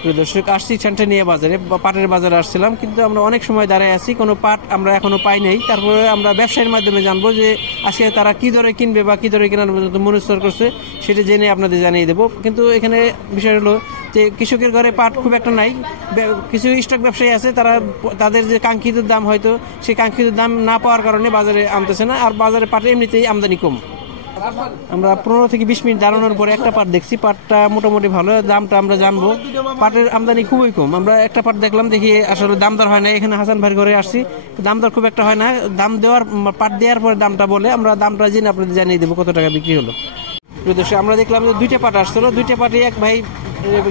প্রিয় দর্শক, আসছি ছানটানিয়া বাজারে, পাটের বাজারে আসছিলাম, কিন্তু আমরা অনেক সময় দাঁড়ায় আছি, কোনো পাট আমরা এখনো পাই নাই। তারপরে আমরা ব্যবসায়ীর মাধ্যমে জানবো যে আজকে তারা কি দরে কিনবে বা কি দরে কেনার মনস্থির করছে, সেটা জেনে আপনাদের জানিয়ে দেবো। কিন্তু এখানে বিষয় হলো যে কৃষকের ঘরে পাট খুব একটা নাই, কিছু স্টক ব্যবসায়ী আছে, তারা তাদের যে কাঙ্ক্ষিত দাম, হয়তো সেই কাঙ্ক্ষিত দাম না পাওয়ার কারণে বাজারে আনতেছে না, আর বাজারে পাটের এমনিতেই আমদানি কম। আমরা 15 থেকে 20 মিনিট দাঁড়ানোর পরে একটা পাট দেখছি, পাটটা মোটামুটি ভালো, দামটা আমরা জানবো। পাটের আমদানি খুবই কম, আমরা একটা পাট দেখলাম, দেখি আসলে দাম দর হয় না। এখানে হাসান ভাইয়ের ঘরে আসছি, দাম দর খুব একটা হয় না, দাম দেওয়ার পাট দেওয়ার পরে দামটা বলে, আমরা দামটা জেনে আপনাদের জানিয়ে দেবো কত টাকা বিক্রি হলো। আমরা দেখলাম যে 2টা পাট আসছিল, 2টা পাটে এক ভাই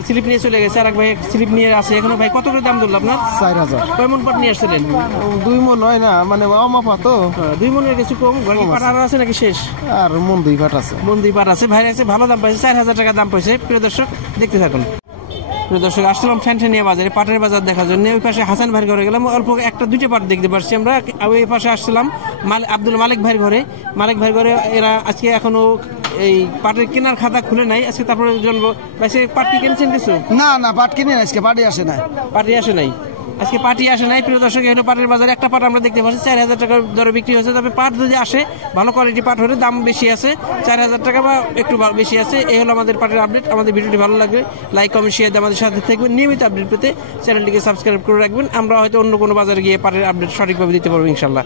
স্লিপ নিয়ে চলে গেছে, আর এক ভাই স্লিপ নিয়ে আছে এখনো। ভাই কত করে দাম ধরলো আপনার? 4000। কয় মন পাট নিয়ে আসছিলেন? 2 মন হয় না, মানে অমাপা তো 2 মনের কিছু কম। পাট আরো আছে নাকি শেষ? আর মন 2 পাট আছে। মন 2 পাট আছে। ভাই আছে, ভালো দাম পাইছে, 4000 টাকা দাম পাইছে। প্রিয় দর্শক, দেখতে থাকুন। প্রিয় দর্শক, আসলাম ছানটানিয়া বাজারে পাটের বাজার দেখার জন্য। ওই পাশে হাসান ভাইয়ের ঘরে গেলাম, অল্প 1-2টা পাট দেখতে পাচ্ছি আমরা। ওই পাশে আসছিলাম আব্দুল মালিক ভাইয়ের ঘরে। মালিক ভাইয়ের ঘরে এরা আজকে এখনো এই পাটের কেনার খাতা খুলে নাই, আজকে তারপরে জানবো। ভাই পাট কি কিনছেন কিছু? না পাট কিনে আজকে পাটি আসে না। পাটি আসে নাই আজকে, পাটি আসে নাই। প্রিয় দর্শক, এখানে পাটের বাজারে একটা পাট আমরা দেখতে পাচ্ছি 4000 টাকার দরে বিক্রি হচ্ছে। তবে পাট যদি আসে, ভালো কোয়ালিটি পাট হলে দাম বেশি আছে, 4000 টাকা বা একটু বেশি আছে। এই হলো আমাদের পাটের আপডেট। আমাদের ভিডিওটি ভালো লাগলে লাইক, কমেন্ট, শেয়ার দিয়ে আমাদের সাথে থাকবেন। নিয়মিত আপডেট পেতে চ্যানেলটিকে সাবস্ক্রাইব করে রাখবেন। আমরা হয়তো অন্য কোনো বাজারে গিয়ে পাটের আপডেট সঠিকভাবে দিতে পারবো ইনশাল্লাহ।